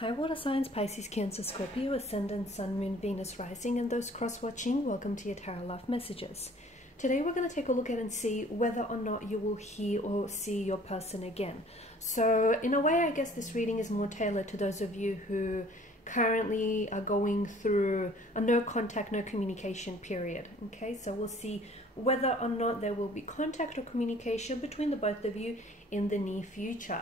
Hi Water Signs, Pisces, Cancer, Scorpio, Ascendant, Sun, Moon, Venus, Rising, and those cross-watching, welcome to your Tarot Love Messages. Today we're going to take a look at and see whether or not you will hear or see your person again. So in a way, I guess this reading is more tailored to those of you who currently are going through a no contact, no communication period. Okay, so we'll see whether or not there will be contact or communication between the both of you in the near future.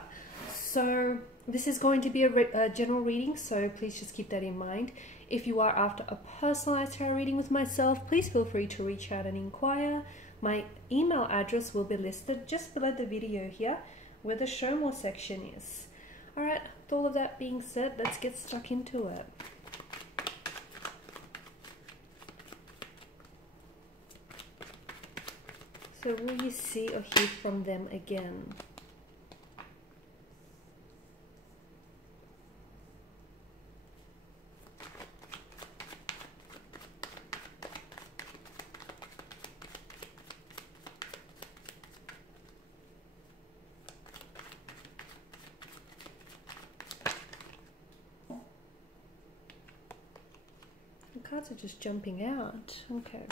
So this is going to be a general reading, so please just keep that in mind. If you are after a personalized tarot reading with myself, please feel free to reach out and inquire. My email address will be listed just below the video here, where the show more section is. Alright, with all of that being said, let's get stuck into it. So will you see or hear from them again? The cards are just jumping out. Okay.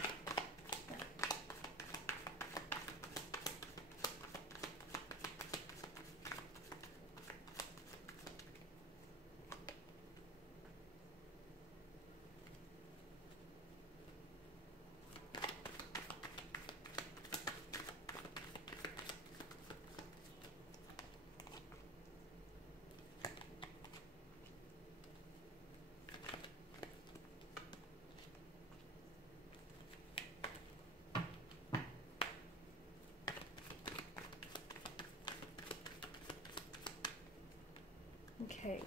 Okay,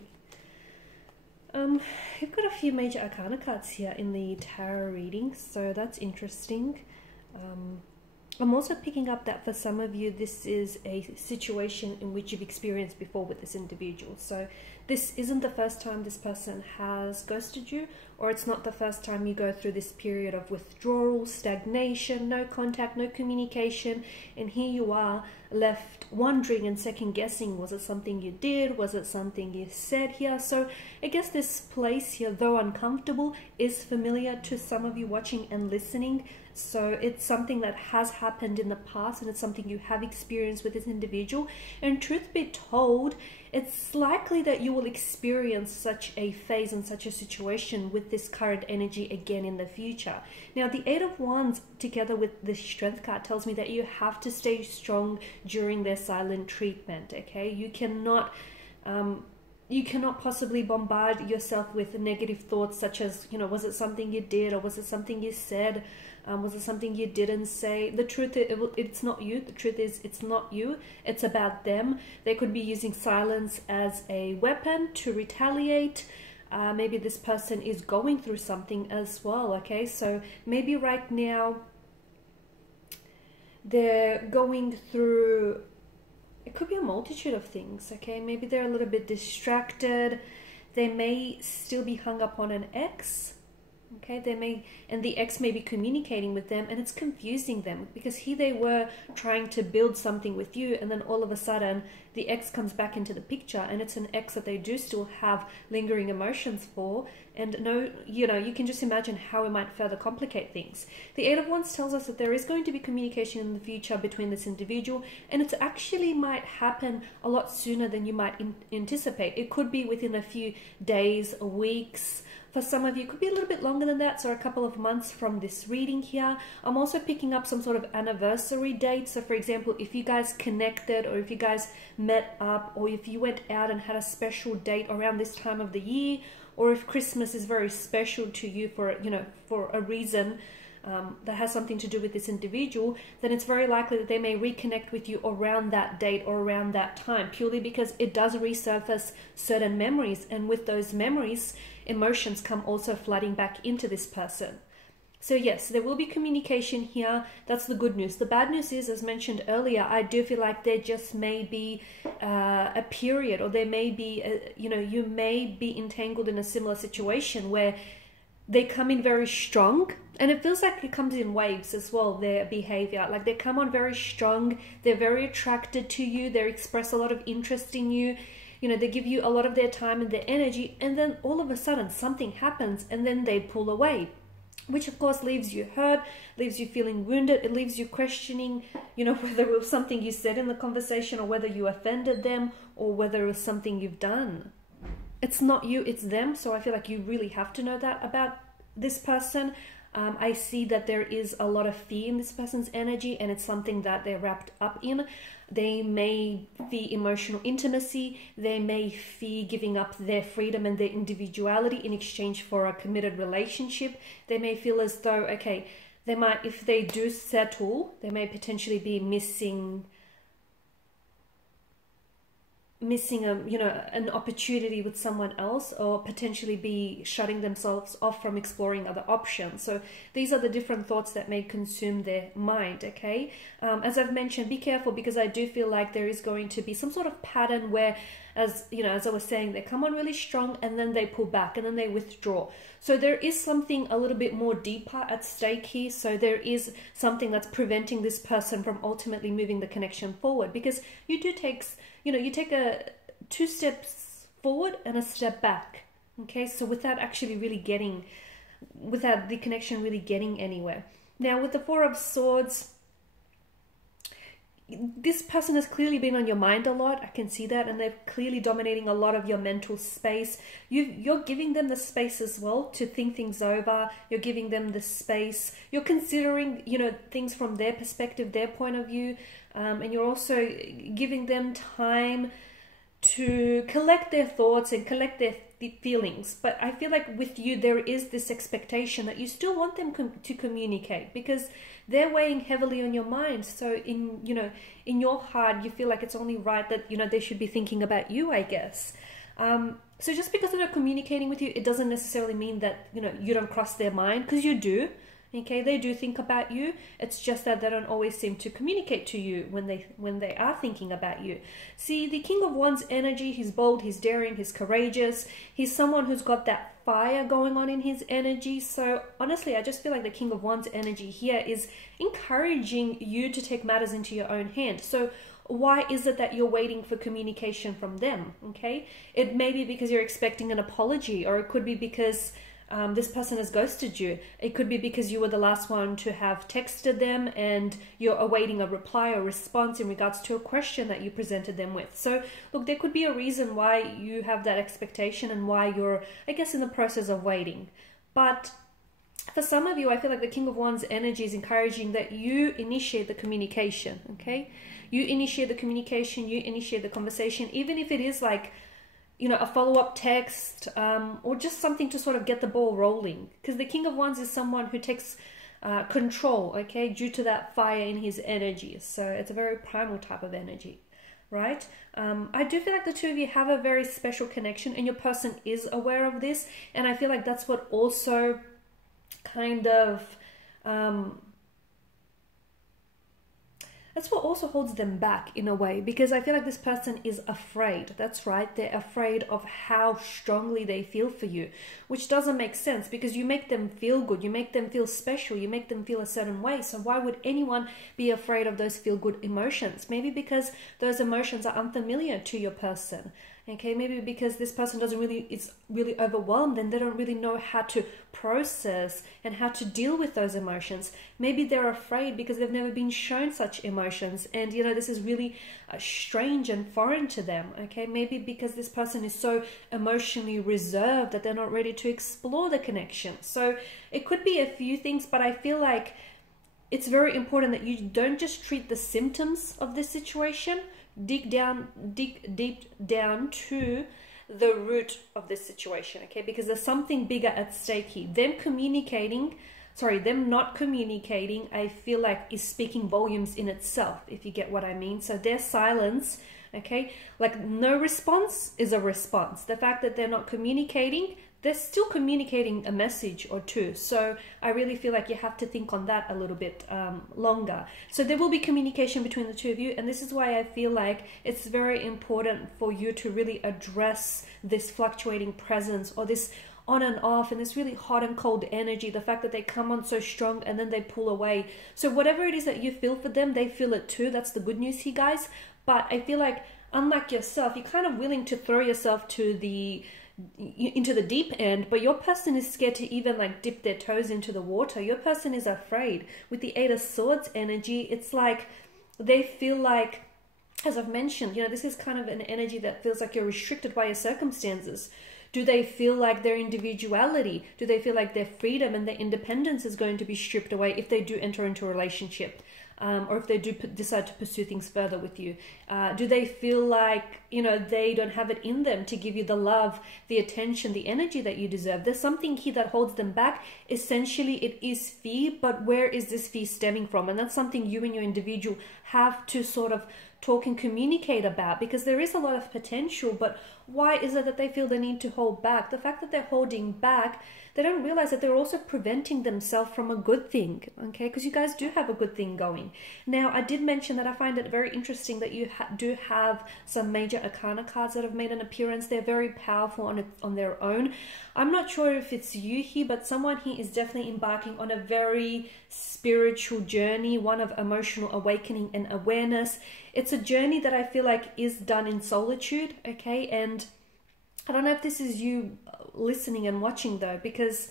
you've got a few major arcana cards here in the tarot reading, so that's interesting. I'm also picking up that for some of you, this is a situation in which you've experienced before with this individual. So this isn't the first time this person has ghosted you, or it's not the first time you go through this period of withdrawal, stagnation, no contact, no communication, and here you are left wondering and second guessing, was it something you did, was it something you said here? So I guess this place here, though uncomfortable, is familiar to some of you watching and listening. So it's something that has happened in the past, and it's something you have experienced with this individual. And truth be told, it's likely that you will experience such a phase and such a situation with this current energy again in the future. Now, the Eight of Wands together with the Strength card tells me that you have to stay strong during their silent treatment, okay? You cannot possibly bombard yourself with negative thoughts such as, you know, was it something you did, or was it something you said? Was it something you didn't say? The truth is, it's not you. The truth is, it's not you. It's about them. They could be using silence as a weapon to retaliate. Maybe this person is going through something as well, okay? So maybe right now they're going through, it could be a multitude of things, okay? Maybe they're a little bit distracted. They may still be hung up on an ex. Okay, and the ex may be communicating with them, and it's confusing them because here they were trying to build something with you, and then all of a sudden the ex comes back into the picture, and it's an ex that they do still have lingering emotions for. And no, you know, you can just imagine how it might further complicate things. The Eight of Wands tells us that there is going to be communication in the future between this individual, and it actually might happen a lot sooner than you might anticipate. It could be within a few days, weeks. For some of you, it could be a little bit longer than that, so a couple of months from this reading here. I'm also picking up some sort of anniversary date. So for example, if you guys connected, or if you guys met up, or if you went out and had a special date around this time of the year, or if Christmas is very special to you for, you know, for a reason that has something to do with this individual, then it's very likely that they may reconnect with you around that date or around that time, purely because it does resurface certain memories, and with those memories, emotions come also flooding back into this person. So yes, there will be communication here. That's the good news. The bad news is, as mentioned earlier, I do feel like there just may be a period, or there may be, you know, you may be entangled in a similar situation where they come in very strong, and it feels like it comes in waves as well, their behavior. Like they come on very strong, they're very attracted to you, they express a lot of interest in you. you know, they give you a lot of their time and their energy, and then all of a sudden something happens and then they pull away, which of course leaves you hurt, leaves you feeling wounded. It leaves you questioning, you know, whether it was something you said in the conversation, or whether you offended them, or whether it was something you've done. It's not you, it's them. So I feel like you really have to know that about this person. I see that there is a lot of fear in this person's energy, and it's something that they're wrapped up in. They may fear emotional intimacy. They may fear giving up their freedom and their individuality in exchange for a committed relationship. They may feel as though, okay, they might, if they do settle, they may potentially be missing you know, an opportunity with someone else, or potentially be shutting themselves off from exploring other options. So these are the different thoughts that may consume their mind. Okay, as I've mentioned, be careful, because I do feel like there is going to be some sort of pattern where, as you know, as I was saying, they come on really strong and then they pull back and then they withdraw. So there is something a little bit more deeper at stake here. So there is something that's preventing this person from ultimately moving the connection forward, because you do take, you know, you take a 2 steps forward and a step back. Okay, so without actually really getting, without the connection really getting anywhere. Now with the 4 of Swords, this person has clearly been on your mind a lot. I can see that, and they're clearly dominating a lot of your mental space. You're giving them the space as well to think things over. You're giving them the space. You're considering, you know, things from their perspective, their point of view, and you're also giving them time to collect their thoughts and collect their feelings. But I feel like with you, there is this expectation that you still want them to communicate, because they're weighing heavily on your mind. So in, you know, in your heart, you feel like it's only right that, you know, they should be thinking about you, I guess. So just because they're not communicating with you, it doesn't necessarily mean that, you know, you don't cross their mind, because you do. Okay, they do think about you. It's just that they don't always seem to communicate to you when they are thinking about you. See, the King of Wands energy, he's bold, he's daring, he's courageous. He's someone who's got that fire going on in his energy. So honestly, I just feel like the King of Wands energy here is encouraging you to take matters into your own hand. So why is it that you're waiting for communication from them? Okay, it may be because you're expecting an apology, or it could be because this person has ghosted you. It could be because you were the last one to have texted them and you're awaiting a reply or response in regards to a question that you presented them with. So look, there could be a reason why you have that expectation and why you're, I guess, in the process of waiting. But for some of you, I feel like the King of Wands energy is encouraging that you initiate the communication, okay? You initiate the communication, you initiate the conversation, even if it is like, you know, a follow-up text, or just something to sort of get the ball rolling. Because the King of Wands is someone who takes control, okay, due to that fire in his energy. So it's a very primal type of energy, right? I do feel like the two of you have a very special connection, and your person is aware of this. And I feel like that's what also kind of that's what also holds them back in a way, because I feel like this person is afraid. That's right, they're afraid of how strongly they feel for you, which doesn't make sense, because you make them feel good, you make them feel special, you make them feel a certain way. So why would anyone be afraid of those feel-good emotions? Maybe because those emotions are unfamiliar to your person. Okay, maybe because this person is really overwhelmed and they don't really know how to process and how to deal with those emotions. Maybe they're afraid because they've never been shown such emotions, and you know, this is really strange and foreign to them. Okay, maybe because this person is so emotionally reserved that they're not ready to explore the connection. So it could be a few things, but I feel like it's very important that you don't just treat the symptoms of this situation. Dig deep down to the root of this situation, okay? Because there's something bigger at stake here. Them not communicating, I feel like is speaking volumes in itself, if you get what I mean. So their silence, okay, like no response is a response. The fact that they're not communicating, they're still communicating a message or two. So I really feel like you have to think on that a little bit longer. So there will be communication between the two of you, and this is why I feel like it's very important for you to really address this fluctuating presence, or this on and off, and this really hot and cold energy, the fact that they come on so strong and then they pull away. So whatever it is that you feel for them, they feel it too. That's the good news here, guys. But I feel like unlike yourself, you're kind of willing to throw yourself into the deep end, but your person is scared to even like dip their toes into the water. Your person is afraid. With the Eight of Swords energy, it's like they feel like, as I've mentioned, this is kind of an energy that feels like you're restricted by your circumstances. Do they feel like their individuality, do they feel like their freedom and their independence is going to be stripped away if they do enter into a relationship? Or if they do decide to pursue things further with you? Do they feel like, they don't have it in them to give you the love, the attention, the energy that you deserve? There's something here that holds them back. Essentially, it is fear, but where is this fear stemming from? And that's something you and your individual have to sort of talk and communicate about, because there is a lot of potential, but why is it that they feel the need to hold back? The fact that they're holding back, they don't realize that they're also preventing themselves from a good thing, okay? Because you guys do have a good thing going. Now, I did mention that I find it very interesting that you do have some major arcana cards that have made an appearance. They're very powerful on their own. I'm not sure if it's you here, but someone here is definitely embarking on a very spiritual journey, one of emotional awakening and awareness. It's a journey that I feel like is done in solitude, okay? And I don't know if this is you listening and watching though, because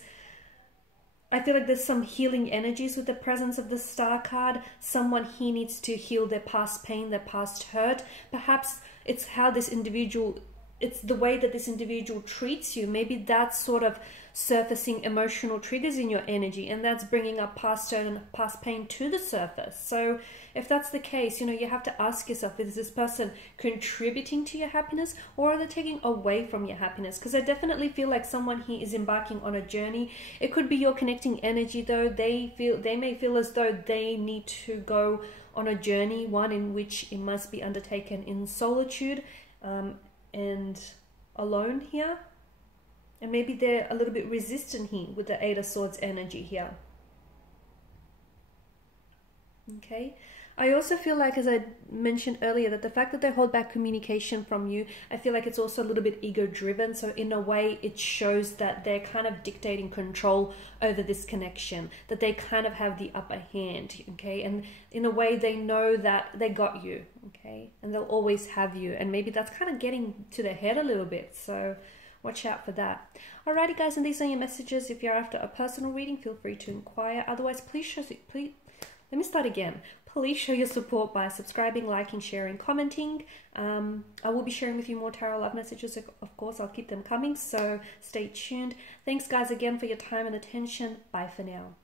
I feel like there's some healing energies with the presence of the Star card. Someone here needs to heal their past pain, their past hurt. Perhaps it's how this individual, it's the way that this individual treats you. Maybe that's sort of surfacing emotional triggers in your energy, and that's bringing up past hurt and past pain to the surface. So if that's the case, you have to ask yourself, is this person contributing to your happiness, or are they taking away from your happiness? Because I definitely feel like someone here is embarking on a journey. It could be your connecting energy though. They may feel as though they need to go on a journey, one in which it must be undertaken in solitude and alone here. And maybe they're a little bit resistant here with the Eight of Swords energy here. Okay. I also feel like, as I mentioned earlier, that the fact that they hold back communication from you, I feel like it's also a little bit ego-driven. So in a way, it shows that they're kind of dictating control over this connection, that they kind of have the upper hand, okay? And in a way, they know that they got you, okay? And they'll always have you. And maybe that's kind of getting to their head a little bit. So watch out for that. Alrighty, guys, and these are your messages. If you're after a personal reading, feel free to inquire. Otherwise, let me start again. Please show your support by subscribing, liking, sharing, commenting. I will be sharing with you more tarot love messages. Of course, I'll keep them coming, so stay tuned. Thanks, guys, again for your time and attention. Bye for now.